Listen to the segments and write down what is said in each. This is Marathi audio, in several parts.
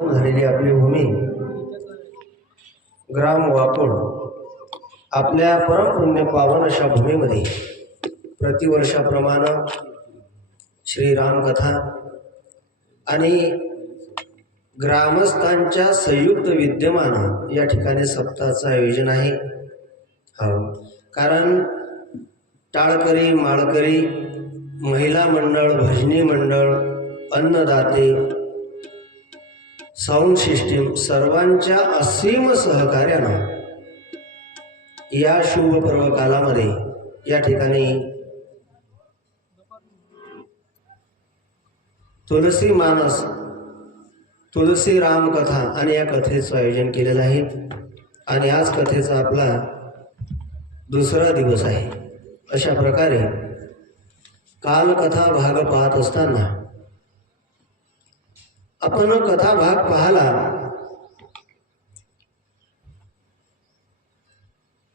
झालेली आपली भूमी ग्राम वाकोड आपल्या परमपुण्य पावन अशा भूमीमध्ये प्रतिवर्षाप्रमाणे श्रीराम कथा आणि ग्रामस्थांच्या संयुक्त विद्यमानं या ठिकाणी सप्ताहाचं आयोजन आहे। कारण टाळकरी माळकरी महिला मंडळ भजनी मंडळ अन्नदाते साऊंड सिस्टीम सर्वांच्या असीम सहकार्यानं या शुभ पर्व कालामध्ये या ठिकाणी तुलसी मानस तुलसी राम कथा आणि या कथेचं आयोजन केलेलं आहे। आणि आज कथेचा आपला दुसरा दिवस आहे। अशा प्रकारे काल कथा भाग पाहत असताना आपण कथा भाग पाहला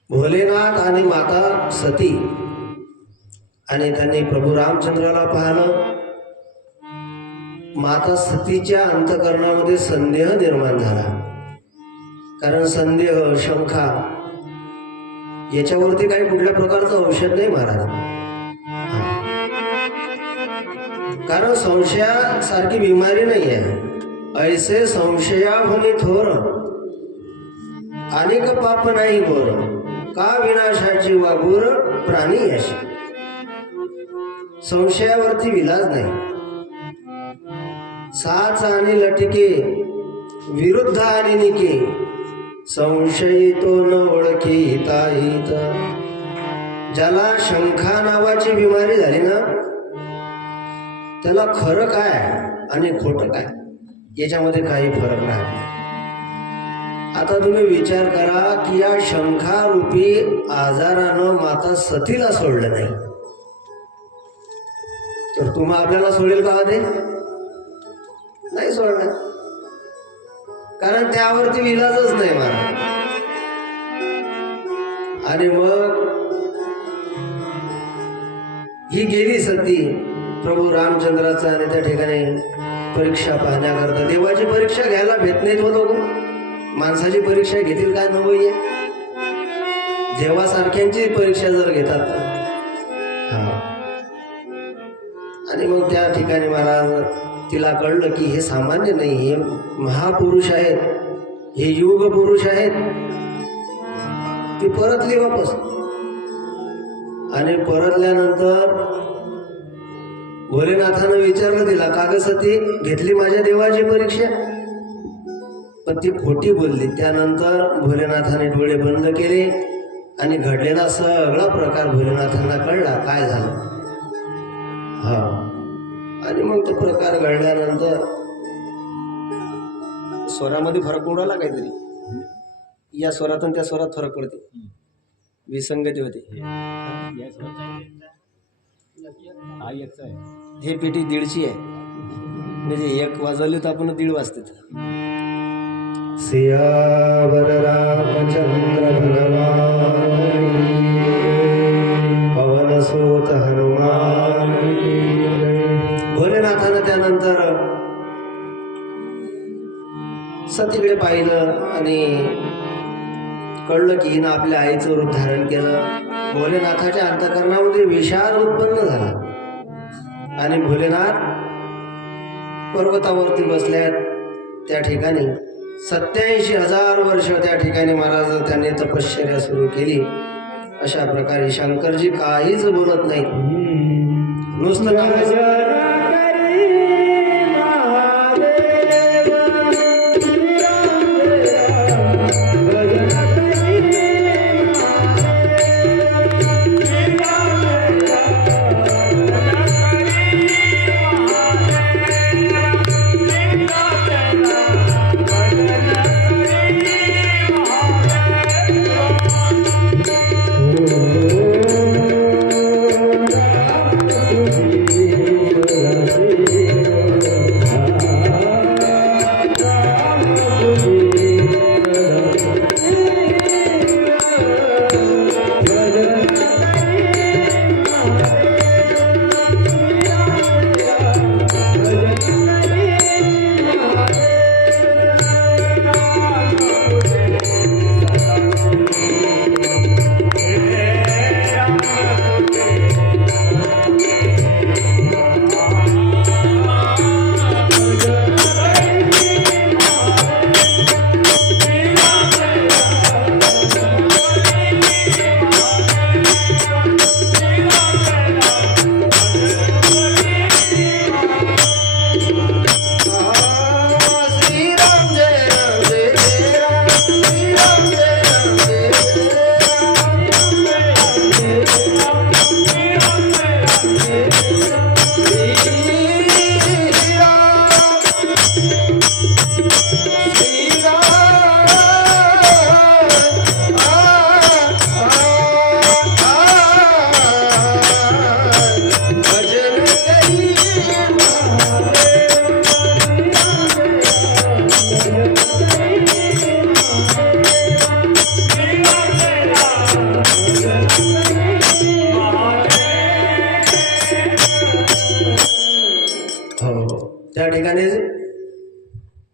भोलेनाथ आणि माता सती आणि त्यांनी प्रभू रामचंद्राला पाहिलं। माता सतीच्या अंतःकरणामध्ये संदेह निर्माण झाला, कारण संदेह शंका याच्यावरती काही कुठल्या प्रकारचं औषध नाही महाराज। कारण संशयासारखी बिमारी नाही आहे। ऐसे संशयाभूमी थोर अनेक पाप नाही गोर, का विनाशाची वागूर प्राणी यश। संशयावरती विलाज नाही। साच आणि लटके विरुद्ध आणि निके, संशयितो न ओळखीता हित। ज्याला शंका नावाची बिमारी झाली ना, त्याला खरं काय आणि खोटं काय याच्यामध्ये काही फरक नाही। आता तुम्ही विचार करा की या शंका रूपी आजारानं माता सतीला सोडलं नाही, तर तुम्हा आपल्याला सोडेल का ते? नाही सोडणार, कारण त्यावरती विलाजच नाही मला। आणि मग ही गेली सती प्रभू रामचंद्राचा आणि त्या ठिकाणी परीक्षा पाहण्याकरता। देवाची परीक्षा घ्यायला भेट नाहीत हो लोक, माणसाची परीक्षा घेतील काय नवय? देवासारख्यांची परीक्षा जर घेतात आणि मग त्या ठिकाणी महाराज तिला कळलं की हे सामान्य नाही, हे महापुरुष आहेत, हे युग पुरुष आहेत। ती परतली वापस आणि परतल्यानंतर भोलेनाथानं विचारलं तिला, का ग सती घेतली माझ्या देवाची परीक्षा? पण ती खोटी बोलली। त्यानंतर भोलेनाथाने डोळे बंद केले आणि घडलेला सगळा प्रकार भोलेनाथांना कळला काय झालं। आणि मग तो प्रकार घडल्यानंतर स्वरामध्ये फरक उडाला काहीतरी, या स्वरातून त्या स्वरात फरक पडते, विसंगती होते। हे पेटी 1.5ची आहे, म्हणजे 1 वाजवली तर आपण 1.5 वाजते। सियावर रामचंद्र भगवान पवन सुत हनुमान। भोलेनाथानं त्यानंतर सतीकडे पाहिलं आणि कळलं की हिनं आपल्या आईचं रूप धारण केलं। भोलेनाथाच्या अंतःकरणामध्ये विचार उत्पन्न झाला आणि भोलेनाथ पर्वतावरती बसल्यात। त्या ठिकाणी 87,000 वर्ष त्या ठिकाणी महाराज त्यांनी तपश्चर्या सुरू केली। अशा प्रकारे शंकरजी काहीच बोलत नाही, नुसतं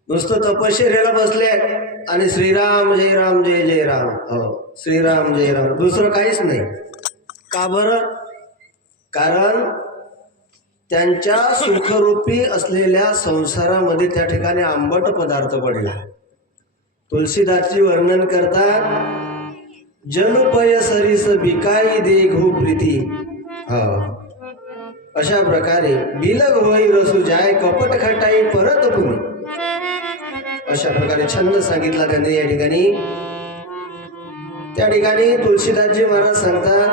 नुसतं तपश्चर्याला बसले आणि श्रीराम जय राम जय जय राम, हो श्रीराम जय राम, दुसरं काहीच नाही. का बरं? कारण त्यांच्या सुखरूपी असलेल्या संसारामध्ये त्या ठिकाणी आंबट पदार्थ पडला. तुलसीदासजी वर्णन करतात, जलपय सरीस बिकाई देखो प्रीती. अशा प्रकारे बिलग होई रसू जाय कपट खटाई परत पुणे. अशा प्रकारे छंद सांगितला त्यांनी या ठिकाणी. त्या ठिकाणी तुलसीदासजी महाराज सांगतात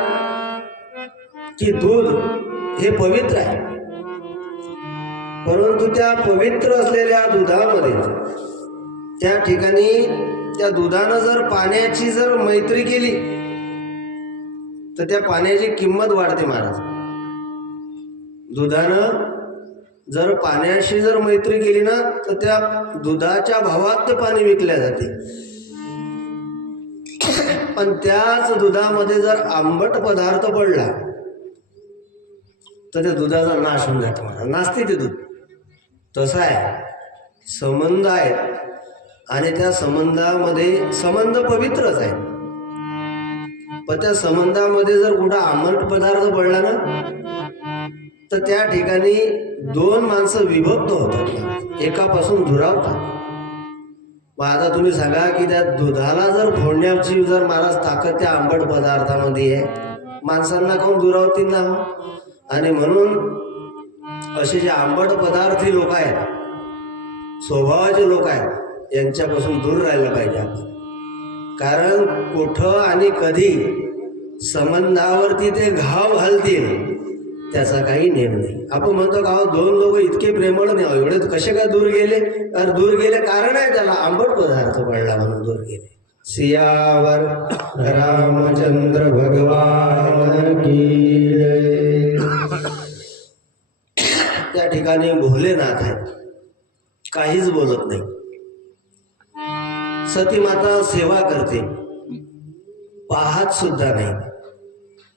की दूध हे पवित्र आहे, परंतु त्या पवित्र असलेल्या दुधामध्ये त्या ठिकाणी त्या दुधानं जर पाण्याची जर मैत्री केली तर त्या पाण्याची किंमत वाढते महाराज. दुधानं जर पाण्याशी जर मैत्री केली ना तर त्या दुधाच्या भावात ते पाणी विकल्या जाते. पण त्याच दुधामध्ये जर आंबट पदार्थ पडला तर त्या दुधाचा नाश होऊन जातो महाराज, नासते ते दूध. तसं आहे, संबंध आहेत आणि त्या संबंधामध्ये संबंध पवित्रच आहे, पण त्या संबंधामध्ये जर कुठं आंबट पदार्थ पडला ना तर त्या ठिकाणी दोन माणसं विभक्त होतात, एकापासून दुरावतात. मग आता तुम्ही सांगा की त्या दुधाला जर फोडण्याची जर महाराज ताकद त्या आंबट पदार्थामध्ये आहे, माणसांना कोण दुरावतील ना. आणि म्हणून असे जे आंबट पदार्थी लोक आहेत, स्वभावाचे लोक आहेत, यांच्यापासून दूर राहिलं पाहिजे आपण. कारण कुठं आणि कधी संबंधावरती ते घाव घालतील त्याचा काही नेम नाही. आपण म्हणतो का दोन लोक इतके प्रेमळ नाही, एवढे कसे काय दूर गेले? तर दूर गेले कारण आहे त्याला आंबट पदार्थ पडला म्हणून दूर गेले. सियावर रामचंद्र भगवान की जय. त्या ठिकाणी भोलेनाथ आहेत, काहीच बोलत नाही. सती माता सेवा करते, पाहत सुद्धा नाही.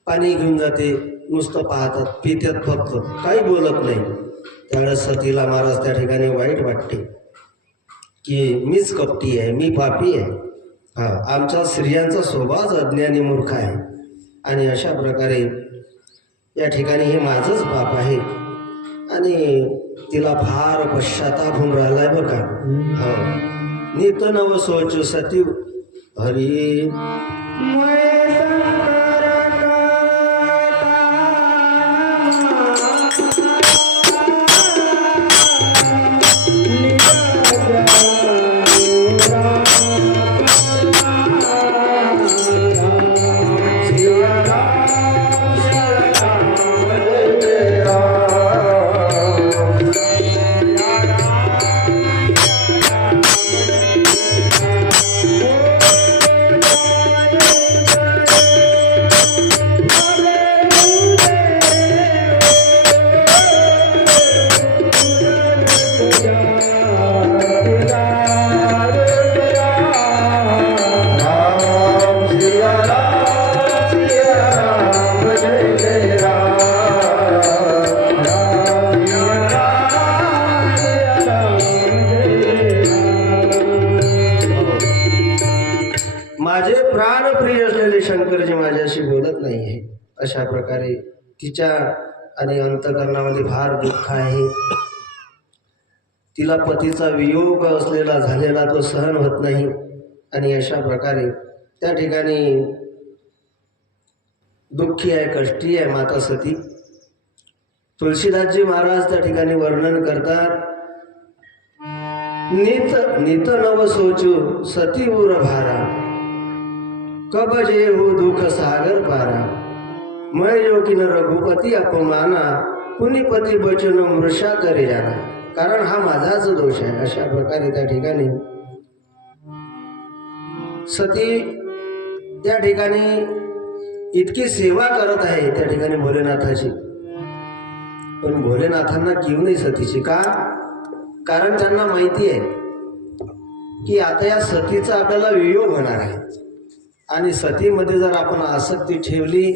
पाणी घेऊन जाते, नुसतं पाहतात, पित्यात फक्त, काही बोलत नाही. त्यावेळेस सतीला महाराज त्या ठिकाणी वाईट वाटते की मीच कपटी आहे, मी पापी आहे. आमचा स्त्रियांचा स्वभावच अज्ञानी मूर्ख आहे आणि अशा प्रकारे या ठिकाणी हे माझंच पाप आहे. आणि तिला फार पश्चाताप होऊन राहिलाय बरं का. नित नव सोच सती हरी शंकरजी माझ्याशी बोलत नाही आहे. अशा प्रकारे तिच्या आणि अंतकरणामध्ये फार दुःख आहे. तिला पतीचा वियोग असलेला झालेला तो सहन होत नाही आणि अशा प्रकारे त्या ठिकाणी दुःखी आहे, कष्टी आहे माता सती. तुलसीदासजी महाराज त्या ठिकाणी वर्णन करतात, नित नित नव सोचू सती उर भारा, कब जे हो दुख सागर पारा, मैं योगिन रघुपती अपमाना, पुनिपती बचन मृषा करे जाना. कारण हा माझाच दोष आहे. अशा प्रकारे त्या ठिकाणी सती त्या ठिकाणी इतकी सेवा करत आहे त्या ठिकाणी भोलेनाथाची, पण भोलेनाथांना कीव नाही सतीची. का? कारण त्यांना माहिती आहे की आता या सतीचा आपल्याला वियोग होणार आहे आणि सतीमध्ये जर आपण आसक्ती ठेवली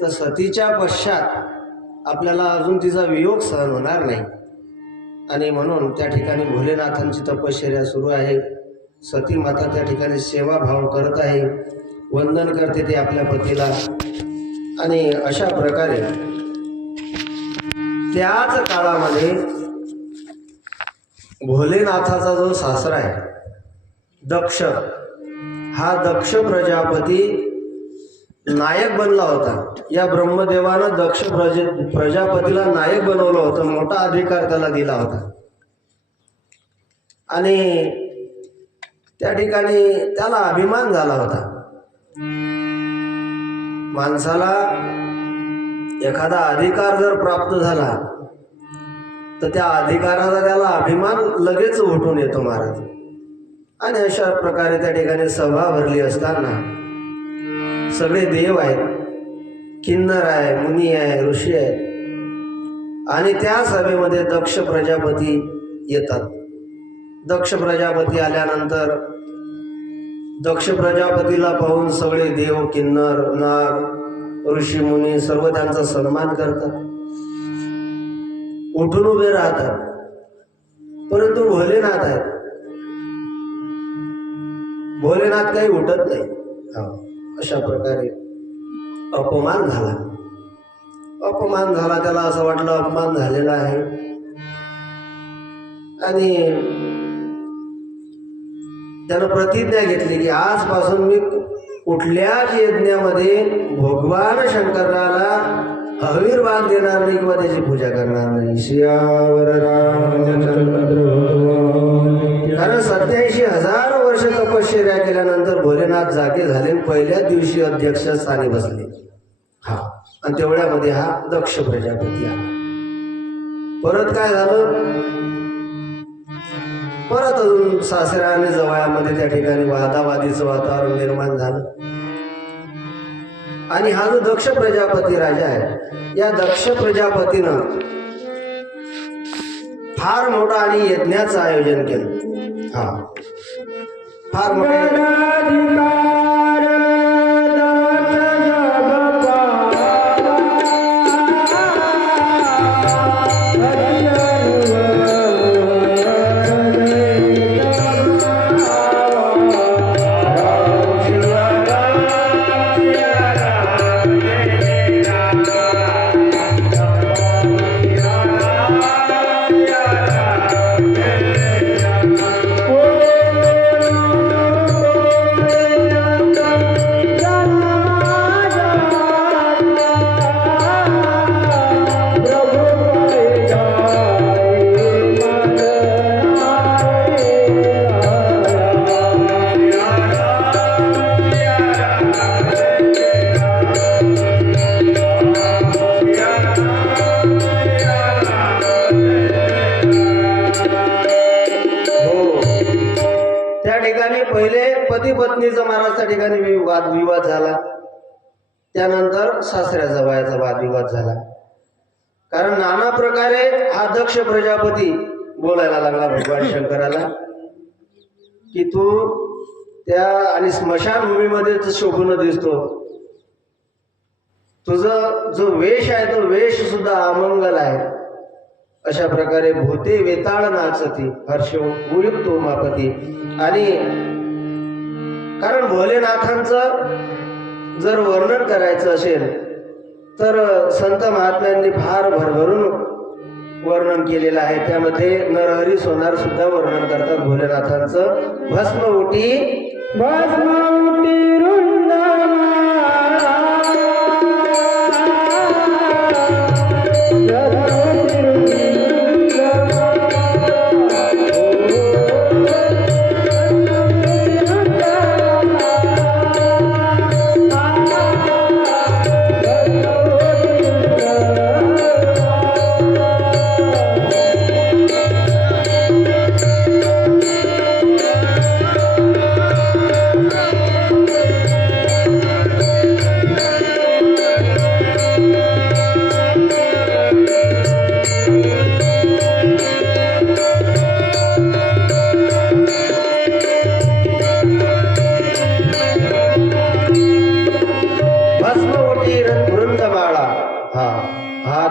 तर सतीच्या पश्चात आपल्याला अजून तिचा वियोग सहन होणार नाही. आणि म्हणून त्या ठिकाणी भोलेनाथांची तपश्चर्या सुरू आहे. सती माता त्या ठिकाणी सेवाभाव करत आहे, वंदन करते ते आपल्या पतीला. आणि अशा प्रकारे त्याच काळामध्ये भोलेनाथाचा जो सासरा आहे दक्ष, हा दक्ष प्रजापती नायक बनला होता. या ब्रह्मदेवानं दक्ष प्रजापतीला नायक बनवलं होतं, मोठा अधिकार त्याला दिला होता. आणि त्या ठिकाणी त्याला अभिमान झाला होता. माणसाला एखादा अधिकार जर प्राप्त झाला तर त्या अधिकाराचा त्याला अभिमान लगेच उठून येतो महाराज. आणि अशा प्रकारे त्या ठिकाणी सभा भरली असताना सगळे देव आहेत, किन्नर आहे, मुनी आहे, ऋषी आहेत. आणि त्या सभेमध्ये दक्ष प्रजापती येतात. दक्ष प्रजापती आल्यानंतर दक्ष प्रजापतीला पाहून सगळे देव, किन्नर, नाग, ऋषी, मुनी सर्व त्यांचा सन्मान करतात, उठून उभे राहतात. परंतु भोलेनाथ आहेत, भोलेनाथ काही उठत नाही. अशा प्रकारे अपमान झाला. अपमान झाला, त्याला असं वाटलं अपमान झालेला आहे. आणि त्यानं प्रतिज्ञा घेतली की आजपासून मी कुठल्याच यज्ञामध्ये भगवान शंकराला आविर्भाव देणार नाही किंवा त्याची पूजा करणार नाही. श्रीयावर रामचंद्र. कारण 87,000 वर्ष तपश्चर्या केल्यानंतर भोलेनाथ जागे झाले, पहिल्या दिवशी अध्यक्ष स्थानी बसले. आणि तेवढ्यामध्ये हा दक्ष प्रजापती आला. परत काय झालं, परत अजून सासऱ्या आणि जवळामध्ये त्या ठिकाणी वादावादीचं वातावरण निर्माण झालं. आणि हा जो दक्ष प्रजापती राजा आहे, या दक्ष प्रजापतीनं फार मोठा आणि यज्ञाचं आयोजन केलं. फार मोठा पती पत्नीचा महाराज त्या ठिकाणी वादविवाद झाला. त्यानंतर सासऱ्या जवळचा वादविवाद झाला. कारण नाना प्रकारे हा दक्ष प्रजापती बोलायला लागला भगवान शंकराला की तू त्या आणि स्मशानभूमीमध्ये शोभून दिसतो, तुझं जो वेश आहे तो वेश सुद्धा अमंगल आहे. अशा प्रकारे भूते वेताळ नाचती हर्ष उयुक्त उमापती. आणि कारण भोलेनाथांचं जर वर्णन करायचं असेल तर संत महात्म्यांनी फार भरभरून वर्णन केलेलं आहे. त्यामध्ये नरहरी सोनार सुद्धा वर्णन करतात भोलेनाथांचं. भस्म उटी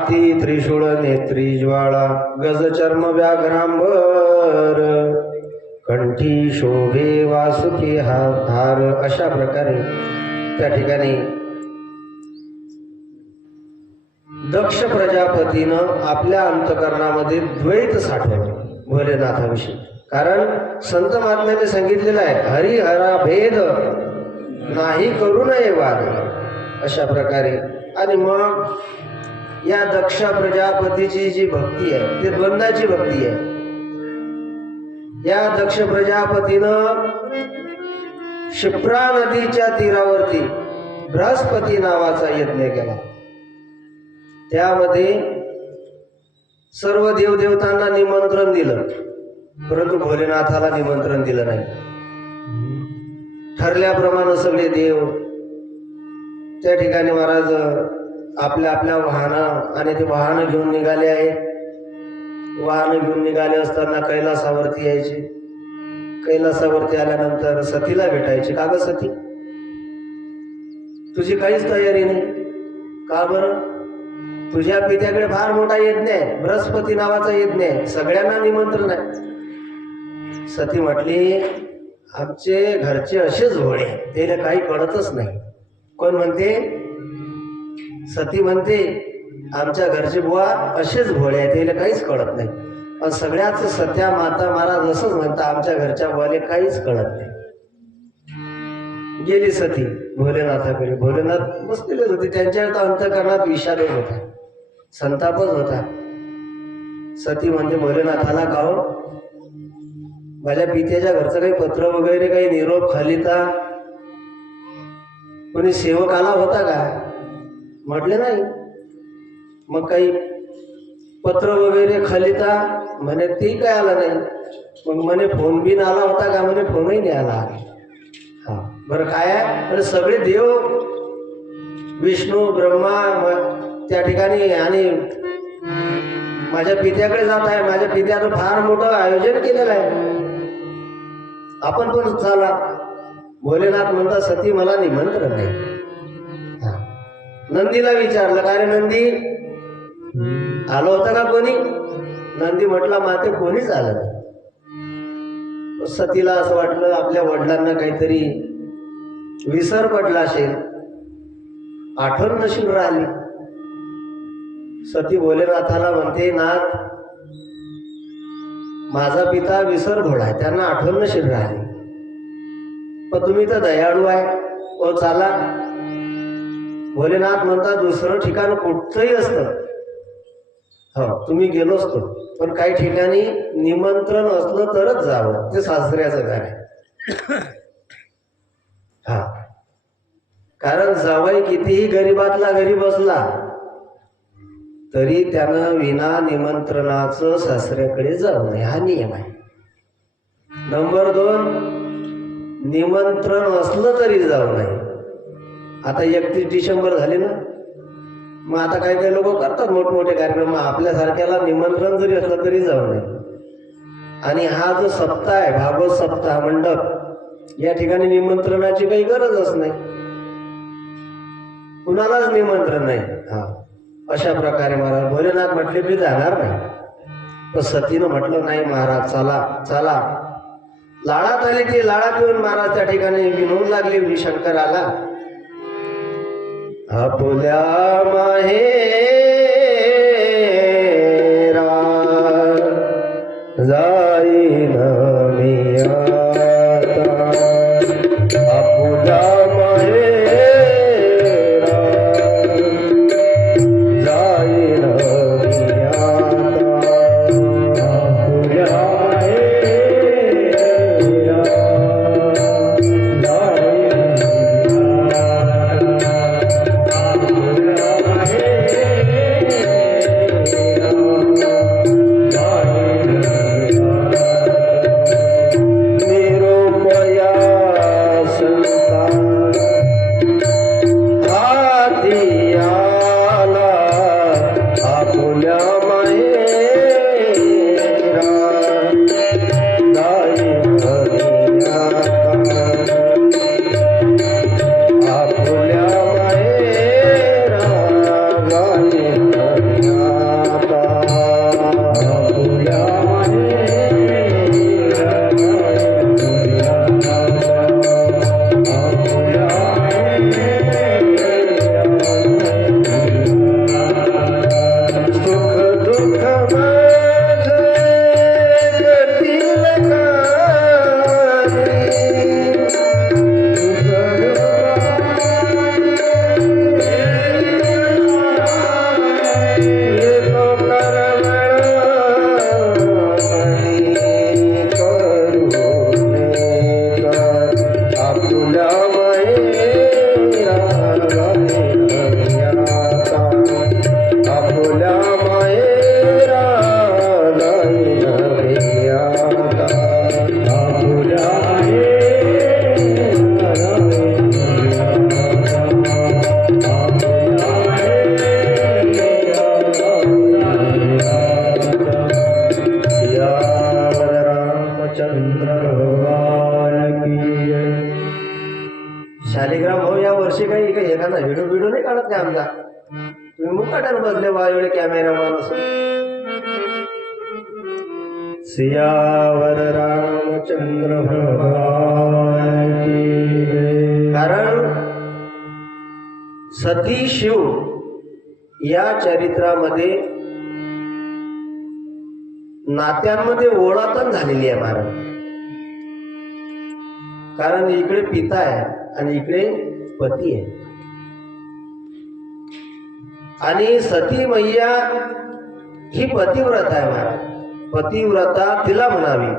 हाती त्रिशूळ नेत्री ज्वाळा गजचर्म व्याघ्रांबर कंठी शोभे वासुकी हार. अशा प्रकारे त्या ठिकाणी दक्ष प्रजापतीनं आपल्या अंतकरणामध्ये द्वैत साठवलं भोलेनाथाविषयी. कारण संत महात्म्याने सांगितलेलं आहे, हरिहरा भेद नाही करू नये वाद. अशा प्रकारे आणि मग या दक्ष प्रजापतीची जी भक्ती आहे ती द्वंद्वाची भक्ती आहे. या दक्ष प्रजापतीनं क्षिप्रा नदीच्या तीरावरती बृहस्पती नावाचा यज्ञ केला. त्यामध्ये सर्व देवदेवतांना निमंत्रण दिलं, परंतु भोलेनाथाला निमंत्रण दिलं नाही. ठरल्याप्रमाणे सगळे देव त्या ठिकाणी महाराज आपल्या आपल्या वाहनं आणि ते वाहनं घेऊन निघाले आहेत. वाहनं घेऊन निघाले असताना कैलासावरती यायचे. कैलासावरती आल्यानंतर सतीला भेटायचे. का ग सती, तुझी काहीच तयारी नाही का बरं? तुझ्या पित्याकडे फार मोठा यज्ञ आहे, बृहस्पती नावाचा यज्ञ आहे, सगळ्यांना निमंत्रण आहे. सती म्हटली, आमचे घरचे असेच भोळे, त्याला काही कळतच नाही. कोण म्हणते? सती म्हणते, आमच्या घरचे बुवा असेच भोळे आहेत, त्याला काहीच कळत नाही. पण सगळ्याच सत्या माता महाराज असंच म्हणता, आमच्या घरच्या बुवाले काहीच कळत नाही. गेली सती भोलेनाथाकडे. भोलेनाथ बसलेलेच होते, त्यांच्या अंतःकरणात विषादच होता, संतापच होता. सती म्हणते भोलेनाथाला, का हो, माझ्या पित्याच्या घरचं काही पत्र वगैरे काही निरोप खालीता कोणी सेवक आला होता का? म्हटले नाही. मग काही पत्र वगैरे खालीता? म्हणे ते काय आला नाही. मग म्हणे फोन बिन आला होता का? म्हणे फोनही नाही आला. हा बरं, काय आहे? म्हणजे सगळे देव, विष्णू ब्रह्मा त्या ठिकाणी आणि माझ्या पित्याकडे जात आहे. माझ्या पित्यानं फार मोठं आयोजन केलेलं आहे, आपण पण चाला. भोलेनाथ म्हणतात, सती मला निमंत्रण नाही. नंदीला विचारलं, काय रे नंदी, आलं होतं का कोणी? नंदी म्हटला, माते कोणीच आलं नाही. सतीला असं वाटलं आपल्या वडिलांना काहीतरी विसर पडला असेल, आठवण नशील राहिली. सती भोलेनाथाला म्हणते, नाथ, माझा पिता विसर भोळा आहे, त्यांना आठवण नशील राहिली, पण तुम्ही तर दयाळू आहे, ओ चाला. भोलेनाथ म्हणतात, दुसरं ठिकाण कुठचंही असतं, हो तुम्ही गेलो असतो, पण काही ठिकाणी निमंत्रण असलं तरच जावं, ते सासऱ्याचं घर आहे. हा, कारण जावई कितीही गरीबातला गरीब असला तरी त्यानं विना निमंत्रणाचं सासऱ्याकडे जाऊ नये, हा नियम आहे. नंबर 2, निमंत्रण असलं तरी जाऊ नये. आता 31 डिसेंबर झाले ना, मग आता काही काही लोक करतात मोठमोठे कार्यक्रम, आपल्यासारख्याला निमंत्रण जरी असलं तरी जाऊ नये. आणि हा जो सप्ताह आहे, भागवत सप्ताह मंडप, या ठिकाणी निमंत्रणाची काही गरजच नाही, कुणालाच निमंत्रण नाही. हा, अशा प्रकारे महाराज भोलेनाथ म्हटले, मी जाणार नाही. पण सतीनं म्हटलं, नाही महाराज, चला चला. लाळात आली ती, लाळात येऊन महाराज त्या ठिकाणी विनवू लागले शंकराला. आपुल्या माहेरा जाईन मी आता, आपुल्या माहेरा जाईन मी आता, आपुल्या माहेरा जाईन. भगवान की जय। शालिग्राम भाऊ या वर्षी काही एखादा व्हिडिओ नाही काढत काय आमचा? तुम्ही मुकाट्यानं बसले बा एवढे कॅमेरामॅन असं. सियावर रामचंद्र भगवान की जय। कारण सती शिव या चरित्रामध्ये नात्यांमध्ये ओळखण झालेली आहे महाराज. कारण इकडे पिता आहे आणि इकडे पती आहे. आणि सती मैया ही पतिव्रता आहे महाराज. पतिव्रता तिला म्हणावी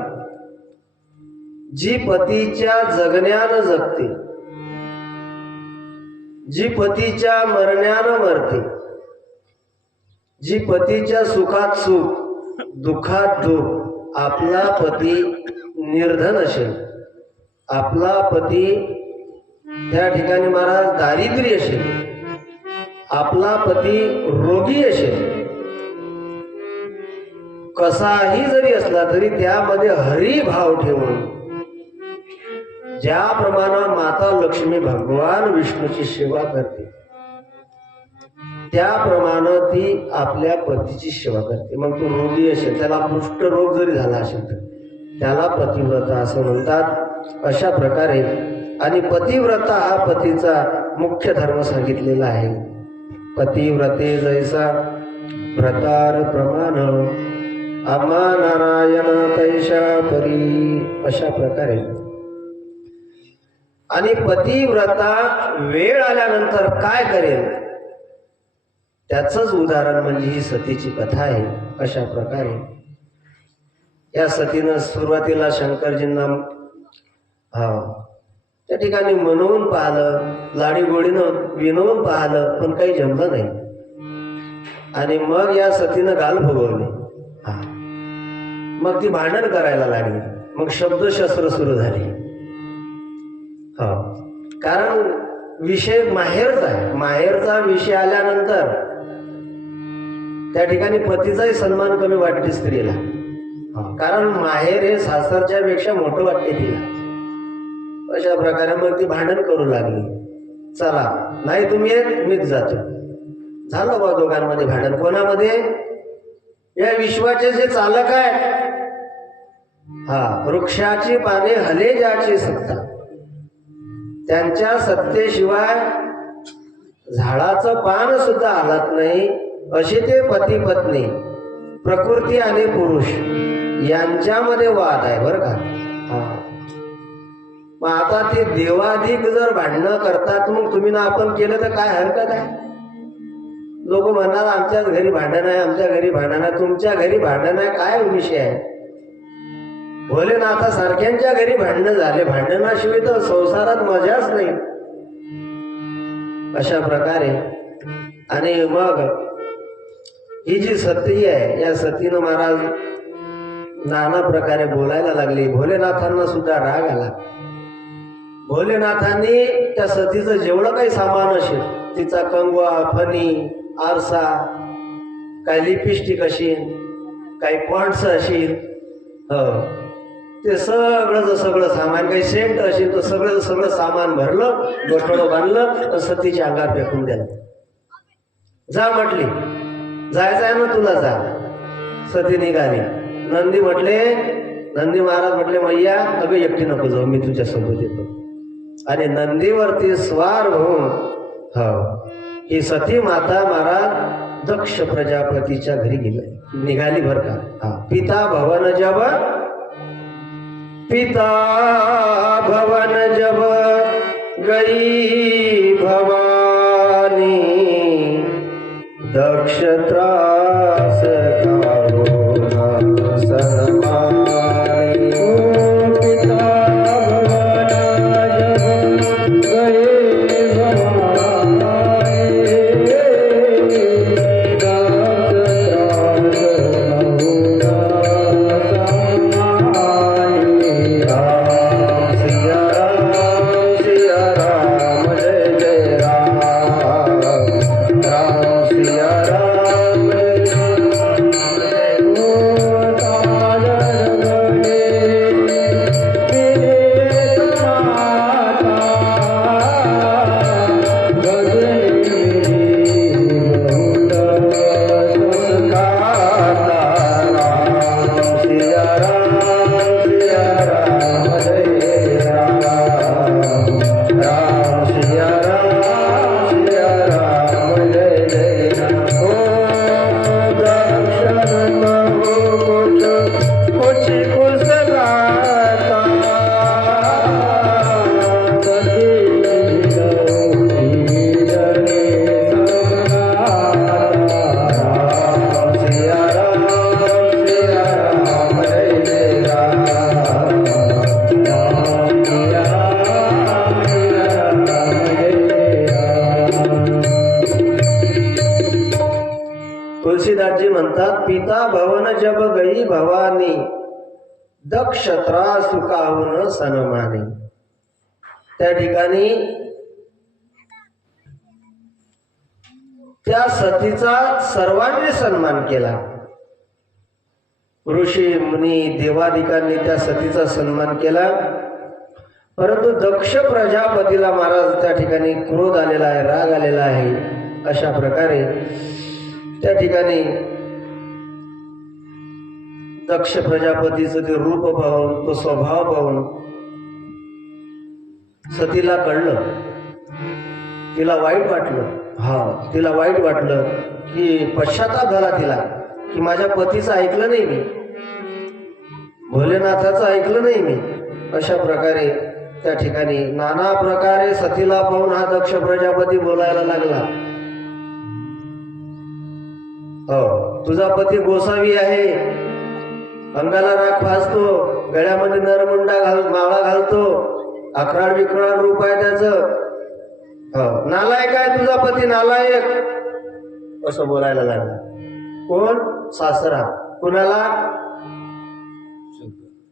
जी पतीच्या जगण्यानं जगते, जी पतीच्या मरण्यानं मरते, जी पतीच्या सुखात सुख दुःखात दुःख. आपला पती निर्धन असेल, आपला पती त्या ठिकाणी महाराज दारिद्र्य असेल, आपला पती रोगी असेल, कसाही जरी असला तरी त्यामध्ये हरी भाव ठेवून ज्याप्रमाणे माता लक्ष्मी भगवान विष्णूची सेवा करते त्याप्रमाणे ती आपल्या पतीची सेवा करते. मग तो रोगी असेल, त्याला कुष्ठरोग जरी झाला असेल तर त्याला पतिव्रता असं म्हणतात. अशा प्रकारे आणि पतिव्रता हा पतीचा मुख्य धर्म सांगितलेला आहे. पतिव्रते जैसा व्रतार प्रमाण आम्हा नारायण तैशा परी. अशा प्रकारे आणि पतिव्रता वेळ आल्यानंतर काय करेल त्याचंच उदाहरण म्हणजे ही सतीची कथा आहे. अशा प्रकारे या सतीनं सुरुवातीला शंकरजींना त्या ठिकाणी मनवून पाहिलं, लाडीगोडीनं विनवून पाहिलं, पण काही जमलं नाही. आणि मग या सतीनं गाल फुगवले. मग ती भांडण करायला लागली. मग शब्दशस्त्र सुरू झाली. कारण विषय माहेरचा आहे. माहेरचा विषय आल्यानंतर त्या ठिकाणी पतीचाही सन्मान कमी वाटते स्त्रीला. कारण माहेर हे सासरच्या पेक्षा मोठं वाटते तिला. अशा प्रकारे मग ती भांडण करू लागली. चला नाही तुम्ही येत, मीच जातो. झालं बा दोघांमध्ये भांडण. कोणामध्ये? या विश्वाचे जे चालक आहे, वृक्षाची पाने हले ज्याची सत्ता, त्यांच्या सत्तेशिवाय झाडाचं पान सुद्धा हलत नाही. असे ते पती पत्नी, प्रकृती आणि पुरुष यांच्यामध्ये वाद आहे बरं का. मग आता ते देवाधिक जर भांडणं करतात, मग तुम्ही ना आपण केलं तर काय हरकत आहे? लोक म्हणणार आमच्याच घरी भांडण आहे, आमच्या घरी भांडण आहे. तुमच्या घरी भांडण आहे काय विषय आहे? भोलेनाथा सारख्यांच्या घरी भांडणं झाले. भांडणाशिवाय तर संसारात मजाच नाही. अशा प्रकारे आणि मग ही जी सती आहे, या सतीनं महाराज नाना प्रकारे बोलायला लागली. भोलेनाथांना सुद्धा राग आला. भोलेनाथांनी त्या सतीचं जेवढं काही सामान असेल, तिचा कंगवा, फणी, आरसा, काही लिपस्टिक असेल, काही पॉइंट्स असेल, ते सगळं सामान, काही सेंट असेल तर सगळं सामान भरलं, गोठडं बांधलं, सतीच्या अंगावर फेकून दिलं. जा म्हटली, जायचं आहे ना तुला, जा. सती निघाली. नंदी महाराज म्हटले मैया अगं एकटी नको जाऊ, मी तुझ्या सोबत येतो. आणि नंदीवरती स्वार होऊन ही सती माता महाराज दक्ष प्रजापतीच्या घरी निघाली बर का. पिता भवन जब गई भवानी, दक्ष त्रास राम पिता भवन जब गई भवानी दक्षत्रा सुखावून सन्मानी. त्या ठिकाणी त्या सतीचा सर्वांनी सन्मान केला. ऋषी मुनी देवादिकांनी त्या सतीचा सन्मान केला. परंतु दक्ष प्रजापतीला महाराज त्या ठिकाणी क्रोध आलेला आहे, राग आलेला आहे. अशा प्रकारे त्या ठिकाणी दक्ष प्रजापतीचं ते रूप पाहून, तो स्वभाव पाहून सतीला कळलं, तिला वाईट वाटलं. तिला वाईट वाटलं की पश्चाताप झाला तिला की माझ्या पतीचं ऐकलं नाही मी, भोलेनाथाचं ऐकलं नाही मी. अशा प्रकारे त्या ठिकाणी नाना प्रकारे सतीला पाहून हा दक्ष प्रजापती बोलायला लागला. तुझा पती गोसावी आहे, अंगाला राख फासतो, गळ्यामध्ये नरमुंडा माळा घालतो, अकराळ विकराळ रूप आहे त्याचं. नालायक आहे तुझा पती, नालायक, असं बोलायला लागला. कोण? सासरा. कुणाला?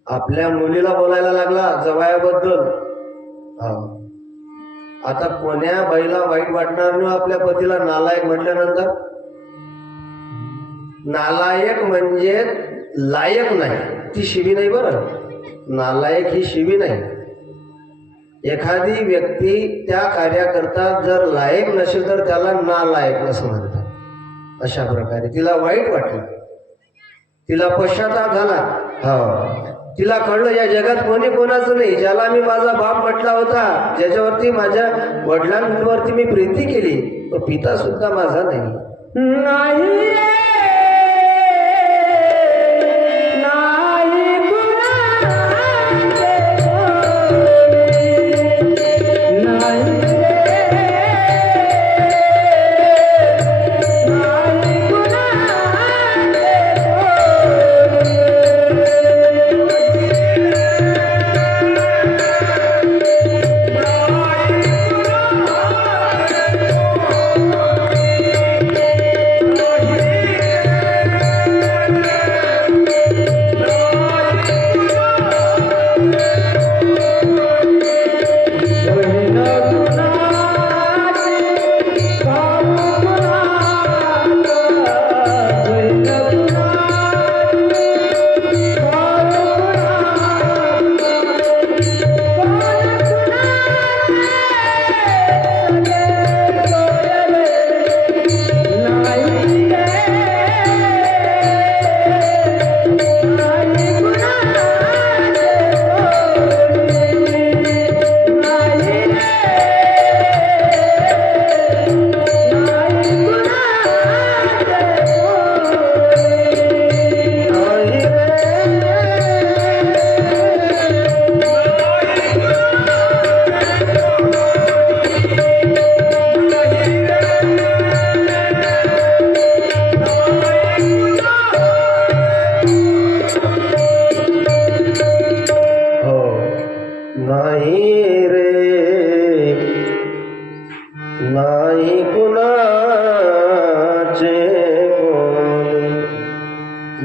आपल्या मुलीला बोलायला लागला जवायाबद्दल. आता कोण्या बाईला वाईट वाटणार नाही आपल्या पतीला नालायक म्हटल्यानंतर? नालायक म्हणजे लायक नाही, ती शिवी नाही. बरं, नालायक ही शिवी नाही. एखादी व्यक्ती त्या कार्याकरता जर लायक नसेल तर त्याला नालायक असं म्हणतात. अशा प्रकारे तिला वाईट वाटलं, तिला पश्चाताप झाला. तिला कळलं या जगात कोणी कोणाचं नाही. ज्याला मी माझा बाप म्हटला होता, ज्याच्यावरती माझ्या वडिलांवरती मी प्रीती केली, तो पिता सुद्धा माझा नाही.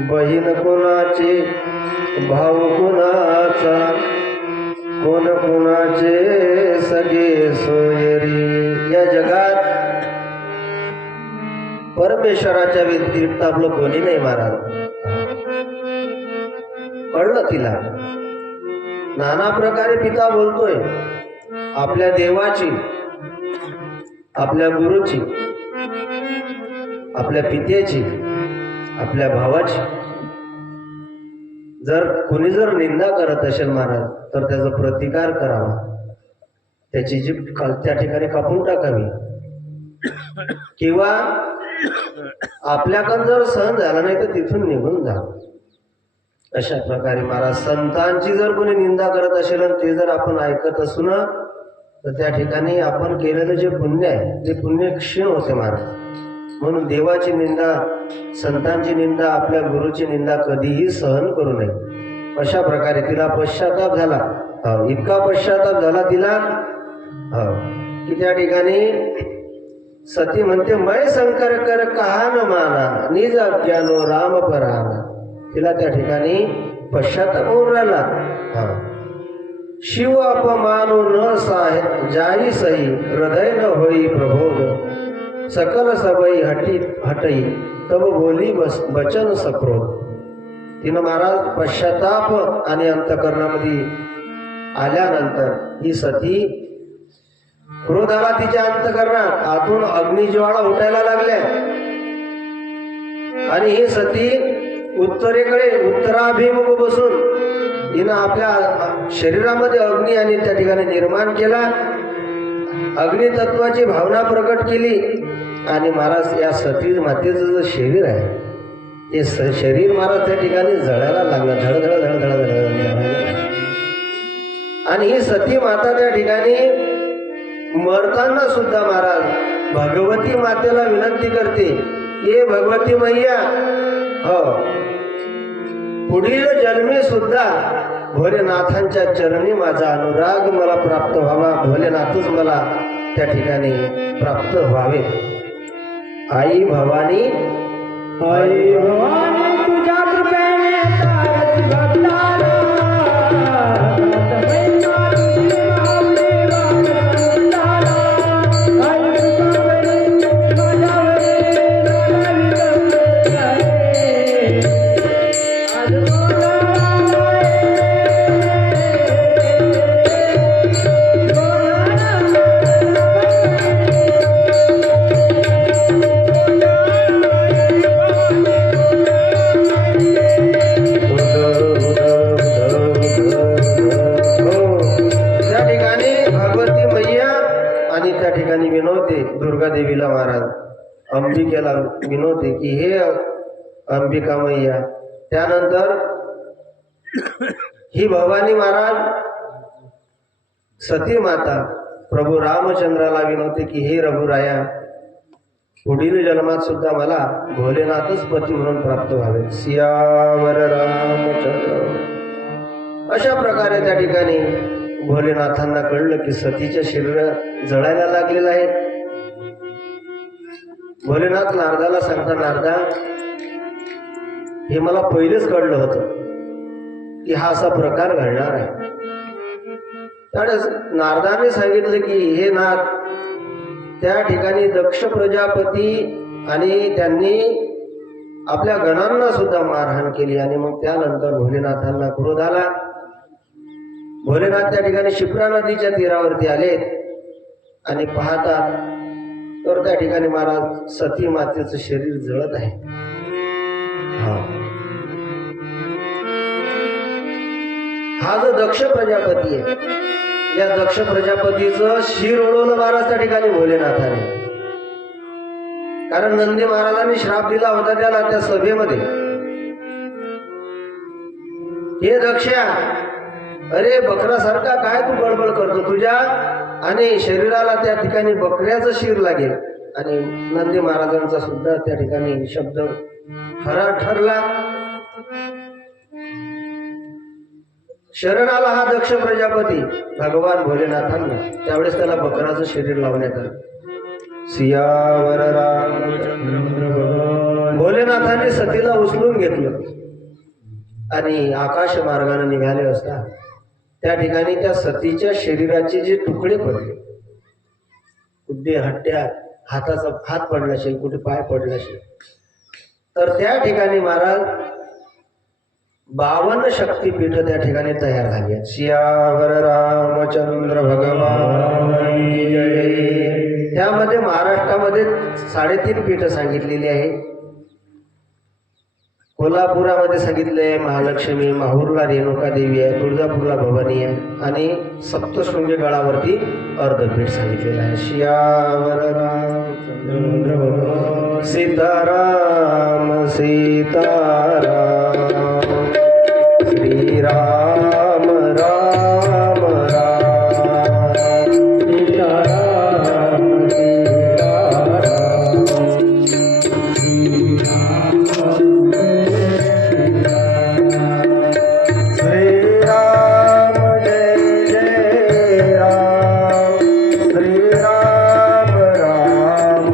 बहीण कुणाची, भाऊ कुणाचा, कोण कुणाचे सगळे सोयरी. या जगात परमेश्वराच्या व्यतिरिक्त आपलं कोणी नाही महाराज. कळलं तिला. नाना प्रकारे पिता बोलतोय आपल्या देवाची, आपल्या गुरुची, आपल्या पित्याची, आपल्या भावाची. जर कोणी जर निंदा करत असेल महाराज तर त्याचा प्रतिकार करावा, त्याची जीभ त्या ठिकाणी कापून टाकावी, किंवा आपल्याकडून जर सहन झाला नाही तर तिथून निघून जा. अशा प्रकारे महाराज संतांची जर कोणी निंदा करत असेल आणि ते जर आपण ऐकत असू ना तर त्या ठिकाणी आपण केलेलं जे पुण्य आहे ते पुण्य क्षीण होते महाराज. म्हणून देवाची निंदा, संतांची निंदा, आपल्या गुरुची निंदा कधीही सहन करू नये. अशा प्रकारे तिला पश्चाताप झाला. इतका पश्चाताप झाला तिला की त्या ठिकाणी सती म्हणते मै शंकर कर कहा न माना निज अज्ञानो राम पराना. तिला त्या ठिकाणी पश्चाताप होऊन राहिला. हा. शिव अपमानो न साहे जाई सही हृदय न होई प्रबोध सकल सबई हटई तब बोली वचन सप्रोध. तिनं महाराज पश्चाताप आणि अंतकरणामध्ये आल्यानंतर ही सती क्रोध आला तिच्या अंतकरणात. आतून अग्निज्वाळा उठायला लागल्या आणि ही सती उत्तरेकडे उत्तराभिमुख बसून हिनं आपल्या शरीरामध्ये अग्नी आणि त्या ठिकाणी निर्माण केला. अग्नितत्वाची भावना प्रकट केली आणि महाराज या सती मातेचं जे शरीर आहे ते शरीर महाराज त्या ठिकाणी जळायला लागलं. धडधड धडधड धडधड. आणि ही सती माता त्या ठिकाणी मरताना सुद्धा महाराज भगवती मातेला विनंती करते, ये भगवती मैया, हो पुढील जन्मी सुद्धा भोलेनाथांच्या चरणी माझा अनुराग मला प्राप्त व्हावा, भोलेनाथच मला त्या ठिकाणी प्राप्त व्हावे. आई भवानी, आई भवानी तुझ्या कृपेने तारती भक्ताला. दुर्गा देवीला महाराज अंबिकेला विनवते की हे अंबिका मैया. त्यानंतर ही भवानी महाराज सती माता प्रभू रामचंद्राला विनवते की हे रघुराया, पुढील जन्मात सुद्धा मला भोलेनाथच पती म्हणून प्राप्त व्हावे. सियावर रामचंद्र. अशा प्रकारे त्या ठिकाणी भोलेनाथांना कळलं की सतीचे शरीर जळायला लागलेलं आहे. भोलेनाथ नारदाला सांगता, नारदा हे मला पहिलेच कळलं होतं की हा असा प्रकार घडणार आहे. त्यावेळेस नारदाने सांगितलं की हे नाथ, त्या ठिकाणी दक्ष प्रजापती आणि त्यांनी आपल्या गणांना सुद्धा मारहाण केली आणि मग त्यानंतर भोलेनाथांना क्रोध आला. भोलेनाथ त्या ठिकाणी शिप्रा नदीच्या तीरावरती आले आणि पाहतात तर त्या ठिकाणी महाराज सती मातेचं शरीर जळत आहे. हा जो दक्ष प्रजापती आहे, या दक्ष प्रजापतीचं शिर ओढवलं महाराज त्या ठिकाणी भोलेनाथाने. कारण नंदी महाराजांनी श्राप दिला होता त्याला त्या सभेमध्ये, हे दक्षा, अरे बकरासारखा काय तू बळबळ करतो, तुझ्या आणि शरीराला त्या ठिकाणी बकऱ्याचं शिर लागेल. आणि नंदी महाराजांचा सुद्धा त्या ठिकाणी शब्द खरा ठरला. शरण आला हा दक्ष प्रजापती भगवान भोलेनाथांना. त्यावेळेस त्याला बकराचं शरीर लावण्यात आलं. सियावर रामचंद्र भगवान. भोलेनाथांनी सतीला उचलून घेतलं आणि आकाश मार्गाने निघाले असता त्या ठिकाणी त्या सतीच्या शरीराचे जे तुकडे पडले, कुठे हट्ट्या हाताचा हात पडला असेल, कुठे पाय पडला असेल, तर त्या ठिकाणी महाराज 52 शक्तीपीठ त्या ठिकाणी तयार झाली. सियावर रामचंद्र भगवान. त्यामध्ये महाराष्ट्रामध्ये 3.5 पीठ सांगितलेली आहे. कोल्हापुरामध्ये सांगितलंय महालक्ष्मी, माहूरला रेणुका देवी आहे, तुळजापूरला भवानी आहे आणि सप्तशृंगी गडावरती अर्धपीठ सांगितलेलं आहे. सियावर रामचंद्र भगवान. सीताराम सीताराम, श्रीराम राम राम, सीताराम सीताराम, श्रीराम जय जय राम, श्रीराम राम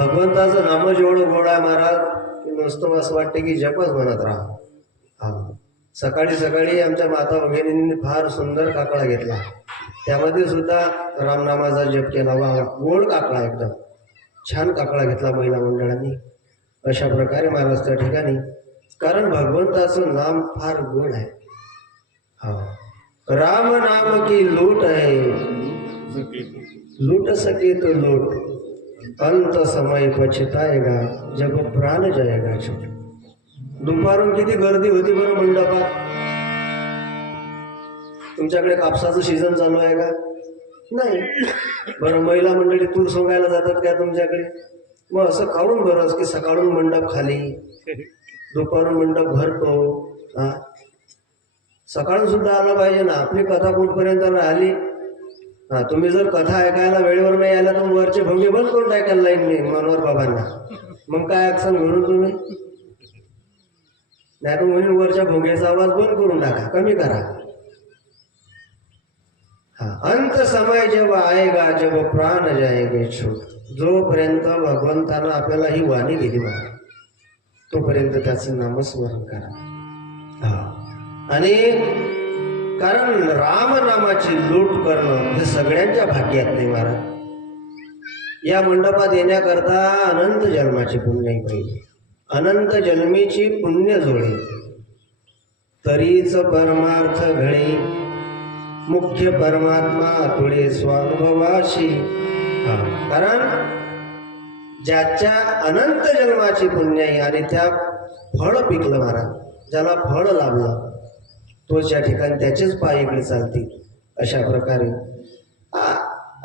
भगवंताचं नाम जेवढं गोड आहे महाराज की नुसतं असं वाटते की जपच म्हणत राहा. हा, सकाळी सकाळी आमच्या माता भगिनींनी फार सुंदर काकळा घेतला, त्यामध्ये सुद्धा रामनामाचा जप केला. वा, गोड काकळा, एकदम छान काकळा घेतला महिला मंडळांनी. अशा प्रकारे महाराज त्या ठिकाणी, कारण भगवंताचं नाम फार गोड आहे. हा, राम नाम की लूट है, लूट सके तो लूट, अंत समय पछताएगा जब प्राण जाएगा छूट. दुपारून किती गर्दी होती बरं मंडपात. तुमच्याकडे कापसाचं सीझन चालू आहे का? नाही. बरं, महिला मंडळी तूर सोंगायला जातात का तुमच्याकडे? मग असं काढून बरंच की सकाळून मंडप खाली, दुपारून मंडप भरतो. हा, सकाळून सुद्धा आला पाहिजे ना. आपली कथा कुठपर्यंत राहिली. हा, तुम्ही जर कथा ऐकायला वेळेवर नाही आला तर वरचे भंगे बंद करून टाकायला लाईन नाही मनोहर बाबांना. मग काय ऍक्शन म्हणून तुम्ही नाही तर म्हणून वरच्या भोंग्याचा आवाज बंद करून टाका, कमी करा. हा, अंत समय जब आएगा जब प्राण जाएगे छूट. जोपर्यंत भगवंतानं आपल्याला ही वाणी दिली मला तोपर्यंत त्याचं नामस्मरण करा. हा, आणि कारण राम नामाची लूट करणं हे सगळ्यांच्या भाग्यात नाही महाराज. या मंडपात येण्याकरता अनंत जन्माची पुण्य पाहिजे, अनंत जन्मीची पुण्य जोडी, तरीच परमार्थ घडे, मुख्य परमात्मा तुळे स्वानुभवाशी. हा, कारण ज्याच्या अनंत जन्माची पुण्य आहे आणि त्या फळ पिकलं महाराज, ज्याला फळ लाभलं तोच या ठिकाणी त्याचेच पाय इकडे चालतील. अशा प्रकारे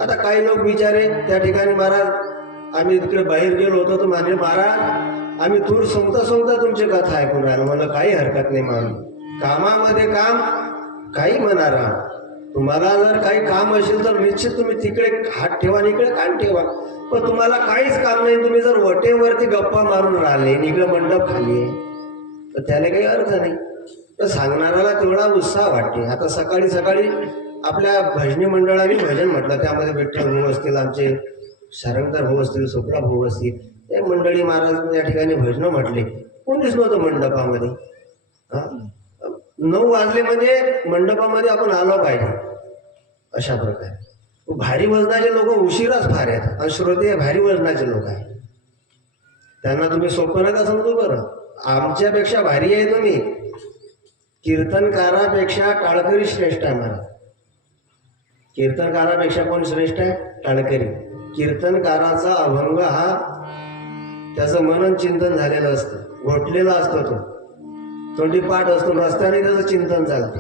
आता काही लोक बिचारे त्या ठिकाणी, महाराज आम्ही तिकडे बाहेर गेलो होतो तर म्हणजे महाराज आम्ही तूर सोंगता तुमची कथा ऐकून राहिलो. मला काही हरकत नाही मान, कामामध्ये काम काही म्हणारा. तुम्हाला जर काही काम असेल तर निश्चित तुम्ही तिकडे हात ठेवा आणि इकडे कान ठेवा. पण तुम्हाला काहीच काम नाही, तुम्ही जर वटेवरती गप्पा मारून राहिले, इकडे मंडप खाली आहे, तर त्याला काही अर्थ नाही. तर सांगणाऱ्याला तेवढा उत्साह वाटते. आता सकाळी सकाळी आपल्या भजनी मंडळाने भजन म्हटलं, त्यामध्ये विठ्ठल भाऊ असतील, आमचे शारंगधर भाऊ असतील, सुपडा भाऊ असतील, ते मंडळी महाराज या ठिकाणी भजनं म्हटले. कोणीच नव्हतं मंडपामध्ये. हा, 9 वाजले म्हणजे मंडपामध्ये आपण आलो पाहिजे. अशा प्रकारे भारी वजनाचे लोक उशिराच फार आहेत आणि श्रोते भारी वजनाचे लोक आहेत. त्यांना तुम्ही सोपं नका समजू बरं. आमच्यापेक्षा भारी आहे तुम्ही. कीर्तनकारापेक्षा टाळकरी श्रेष्ठ आहे महाराज. कीर्तनकारापेक्षा कोण श्रेष्ठ आहे? टाळकरी. कीर्तनकाराचा अभंग हा त्याचं मनन चिंतन झालेलं असतं, घोटलेला असतो, तो तोंडी पाठ असतो, रस्त्याने त्याचं चिंतन चालते.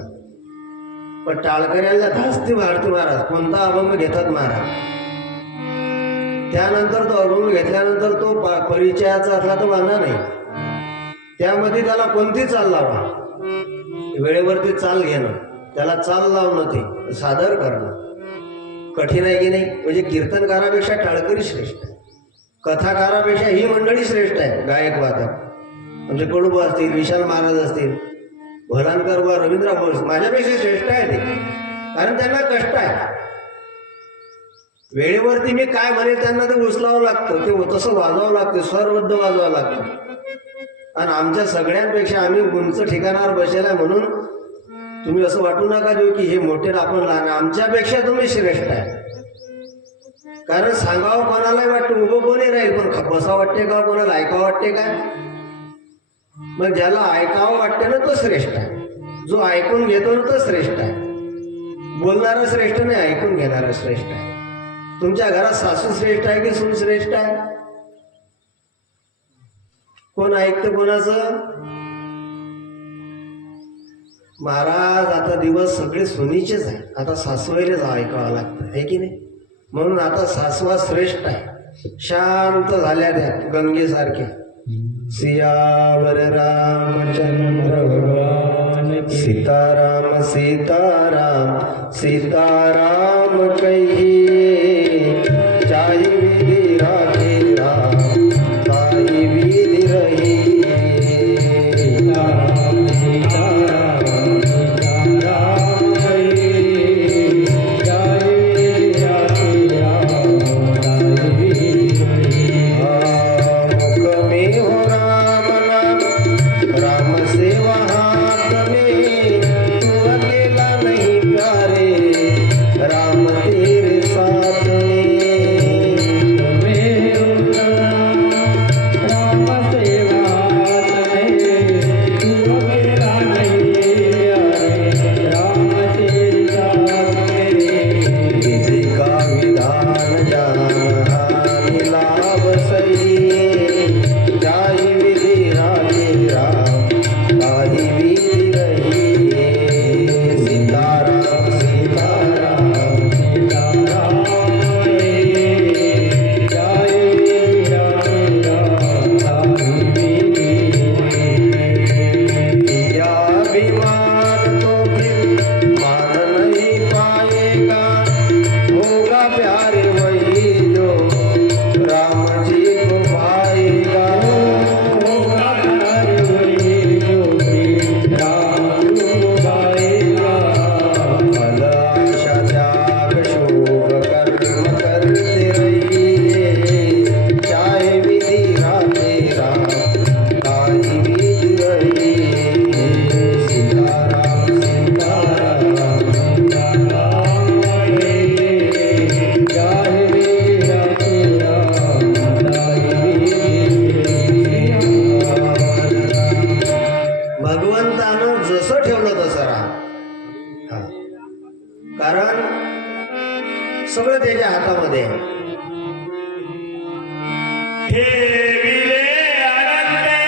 पण टाळकऱ्याला धास्ती वाढते महाराज. कोणता अभंग घेतात महाराज, त्यानंतर तो अभंग घेतल्यानंतर तो परिचयाचा असला तर वाना नाही, त्यामध्ये त्याला कोणती चाल लावा, वेळेवरती चाल घेणं, त्याला चाल लावणं, ते सादर करणं कठीण आहे की नाही. म्हणजे कीर्तनकारापेक्षा टाळकरी श्रेष्ठ आहे, कथाकारापेक्षा ही मंडळी श्रेष्ठ आहे. गायक वादक म्हणजे कडुबा असतील, विशाल महाराज असतील, भलानकर व रवींद्र घोष माझ्यापेक्षा श्रेष्ठ आहे ते. कारण त्यांना कष्ट आहे. वेळेवरती मी काय म्हणेल त्यांना ते उचलावं लागतं, ते तसं वाजवावं लागतं, स्वरबद्ध वाजवावं लागतं. आणि आमच्या सगळ्यांपेक्षा आम्ही उंच ठिकाणावर बसेल आहे म्हणून तुम्ही असं वाटू नका देऊ की हे मोठे आपण लहान. आमच्यापेक्षा तुम्ही श्रेष्ठ आहे. कारण सांगावं कोणालाही वाटतं, उभं कोणी राहील, पण बसा वाटते का, कोणाला ऐकावं वाटते का? मग ज्याला ऐकावं वाटते ना तो श्रेष्ठ आहे. जो ऐकून घेतो ना तो श्रेष्ठ आहे. बोलणारा श्रेष्ठ नाही, ऐकून घेणारा श्रेष्ठ आहे. तुमच्या घरात सासू श्रेष्ठ आहे की सून श्रेष्ठ आहे? कोण ऐकतं कोणाचं? महाराज आता दिवस सगळे सुनीचेच आहे. आता सासूवेलेच ऐकावं लागतं आहे की नाही. म्हणून आता सासवा श्रेष्ठ आहे. शांत झाल्या त्या गंगेसारख्या. सियावर रामचंद्र भगवान, सीताराम सीताराम सीताराम कहिए, चाहे विधि राखे राम, ताहि विधि रही. सीताराम सीताराम सीताराम कहिए, चाहे विधि राखे राम, ताहि विधि रही. रही जाई विधि राखे राम ताही विधि रही सीताराम सीताराम सीताराम जय राम राम ताहि किया अभिमान तो फिर मान नहीं पाएगा होगा प्यारे वही जो राम जी को पाएगा होगा प्यार वही जो राम को पाएगा फल आशा त्याग शोक कर्म करते रहिए चाहे विधि राखे राम ताहि विधि रहिए सीताराम सीताराम भगवंतानं जसं ठेवलं तसं राहा हा. कारण सगळं त्याच्या हातामध्ये आहे. ठेविले अनंते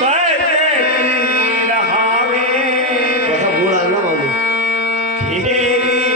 पैसे रहावे कसा गुण आला ना माऊली ठेविले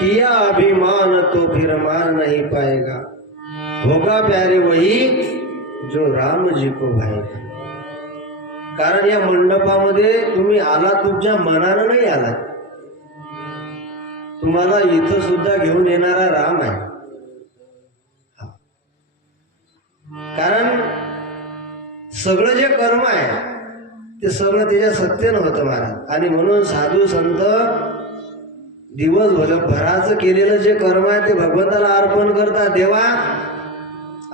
किया अभिमान तो फिर मान नहीं पाएगा होगा प्यारे वही जो राम जी को भाएगा. कारण या मंडपामध्ये तुम्ही आला तुमच्या मनानं नाही आला, तुम्हाला इथं सुद्धा घेऊन येणारा राम आहे. कारण सगळं जे कर्म आहे ते सगळं त्याच्या सत्तेनं होतं महाराज. आणि म्हणून साधू संत दिवसभराचं केलेलं जे कर्म आहे ते भगवंताला अर्पण करतात. देवा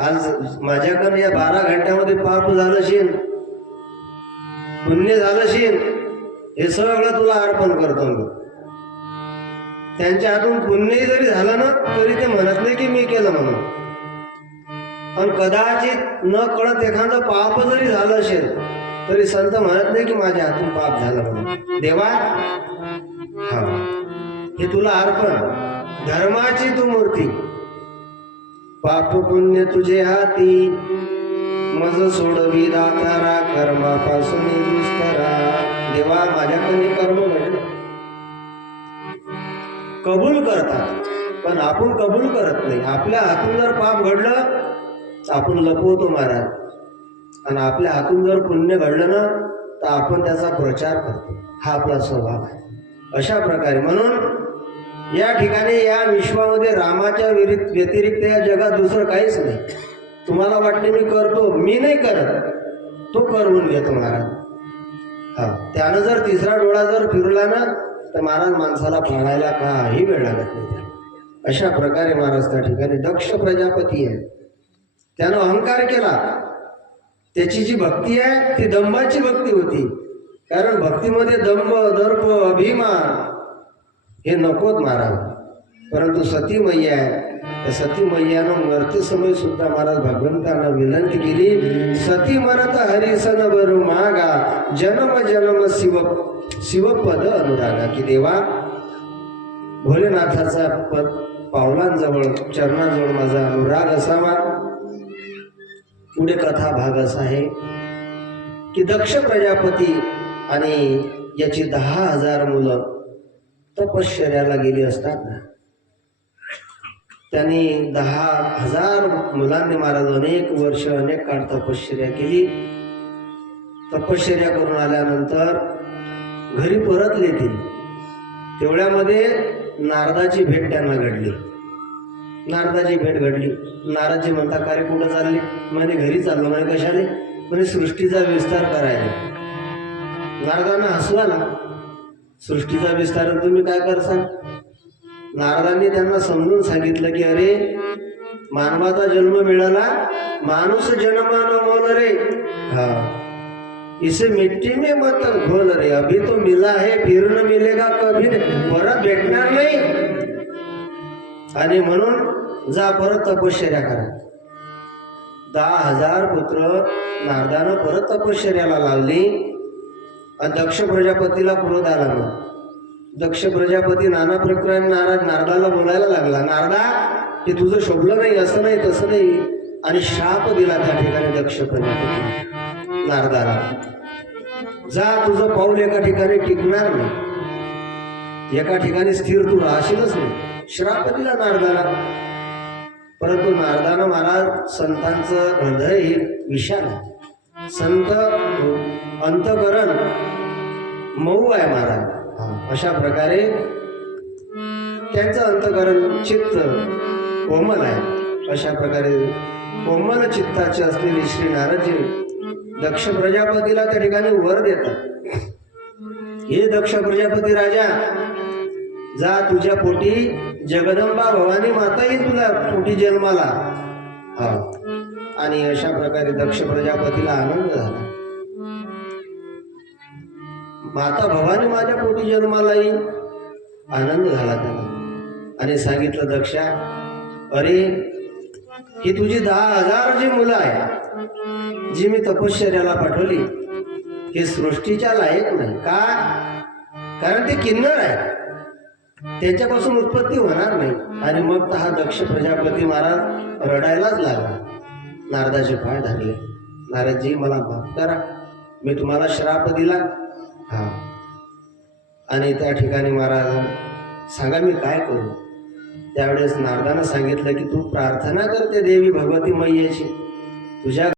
आज माझ्याकडनं या 12 घंट्यामध्ये पाप झालं शीन, पुण्य झालं शीन, हे सगळं तुला अर्पण करतो मी. त्यांच्या हातून पुण्यही जरी झालं ना तरी ते म्हणत नाही की मी केलं म्हणून. पण कदाचित न कळत एखादं पाप जरी झालं असेल तरी संत म्हणत नाही की माझ्या हातून पाप झालं म्हणून. देवा हा हे तुला अर्पण, धर्माची तू मूर्ती, पाप पुण्य तुझे हाती, मज सोडवी दातारा, कर्मापासून दुस्तरा. देवा माझ्याकडे कर्म घडलं, कबूल करतात पण आपण कबूल करत नाही. आपल्या हातून जर पाप घडलं आपण लपवतो महाराज. आणि आपल्या हातून जर पुण्य घडलं ना तर आपण त्याचा प्रचार करतो, हा आपला स्वभाव आहे. अशा प्रकारे म्हणून या ठिकाणी या विश्वामध्ये रामाच्या व्यतिरिक्त या जगात दुसरं काहीच नाही. तुम्हाला वाटते मी करतो, मी नाही करत, तो करवून घेतो महाराज. हा, त्यानं जर तिसरा डोळा जर फिरला ना तर महाराज माणसाला पाहायला काही वेळ लागत नाही त्याला. अशा प्रकारे महाराज त्या ठिकाणी दक्ष प्रजापती आहे. त्यानं अहंकार केला. त्याची जी भक्ती आहे ती दंभाची भक्ती होती. कारण भक्तीमध्ये दंभ, दर्प, अभिमान हे नकोत महाराज. परंतु सती मैया आहे, त्या सती मैयानं मरते समय सुद्धा महाराज भगवंतांना विनंती केली, सती मरत हरिसन बरू मागा, जन्म जन्म शिवपद अनुरागा. की देवा, भोलेनाथाचा पद पावलांजवळ चरणाजवळ माझा अनुराग असावा. पुढे कथा भाग असा आहे की दक्ष प्रजापती आणि याची 10,000 मुलं तपश्चर्याला गेली असताना त्यांनी 10,000 मुलांनी महाराज अनेक वर्ष अनेक काळ तपश्चर्या केली. तपश्चर्या करून आल्यानंतर घरी परतले ते. तेवढ्यामध्ये नारदाची भेट त्यांना घडली. नारदाची भेट घडली. नारदजी म्हणता, का रे कुठं चालले? म्हणे घरी चाललो. म्हणे कशाने? म्हणे सृष्टीचा विस्तार करायला. नारदांना हसू आला. सृष्टीचा विस्तार तुम्ही काय करसाल? नारदांनी त्यांना समजून सांगितलं की अरे, मानवाचा जन्म मिळाला, माणूस जन्मान मोल रे, हा इसे मिट्टी में मत घोल रे, अभी तो मिला है फिर न मिलेगा कभी, परत भेटणार नाही. आणि म्हणून जा परत तपश्चर्या करा. 10,000 पुत्र नारदानं परत तपश्चर्याला लावली. आणि दक्ष प्रजापतीला क्रोध आला. मग दक्ष प्रजापती नाना प्रकारे नारदाला बोलायला लागला, नारदा ते तुझं शोभलं नाही, असं नाही तसं नाही. आणि शाप दिला त्या ठिकाणी दक्ष प्रजापती नारदाला, जा तुझं पाऊल एका ठिकाणी टिकणार नाही, एका ठिकाणी स्थिर तू राहशीलच नाही. श्राप दिला नारदाला. परंतु नारदानं महाराज संतांचं हृदय हे विशाल आहे. संत अंतकरण मऊ आहे महाराज. अशा प्रकारे त्यांचं अंतकरण चित्त कोमल आहे. अशा प्रकारे कोमल चित्ताचे असलेले श्री नारदजी दक्ष प्रजापतीला त्या ठिकाणी वर देतात. हे दक्ष प्रजापती राजा, जा तुझ्या पोटी जगदंबा भवानी माता येईल तुला पोटी जन्माला. हा, आणि अशा प्रकारे दक्ष प्रजापतीला आनंद झाला. माता भवानी माझ्या पोटी जन्माला येईल, आनंद झाला त्याला. आणि सांगितलं, दक्षा, अरे ही तुझी 10,000 जी मुलं आहे जी मी तपश्चर्याला पाठवली, हे सृष्टीच्या लायक नाही. का? कारण ते किन्नर आहे, त्यांच्यापासून उत्पत्ती होणार नाही. आणि मग हा दक्ष प्रजापती महाराज रडायलाच लागला. नारदाचे पाय धरले, नारदजी मला माफ करा, मी तुम्हाला श्राप दिला. हा, आणि त्या ठिकाणी महाराज सांगा मी काय करू? त्यावेळेस नारदानं सांगितलं की तू प्रार्थना करते देवी भगवती मैयेची, तुझ्या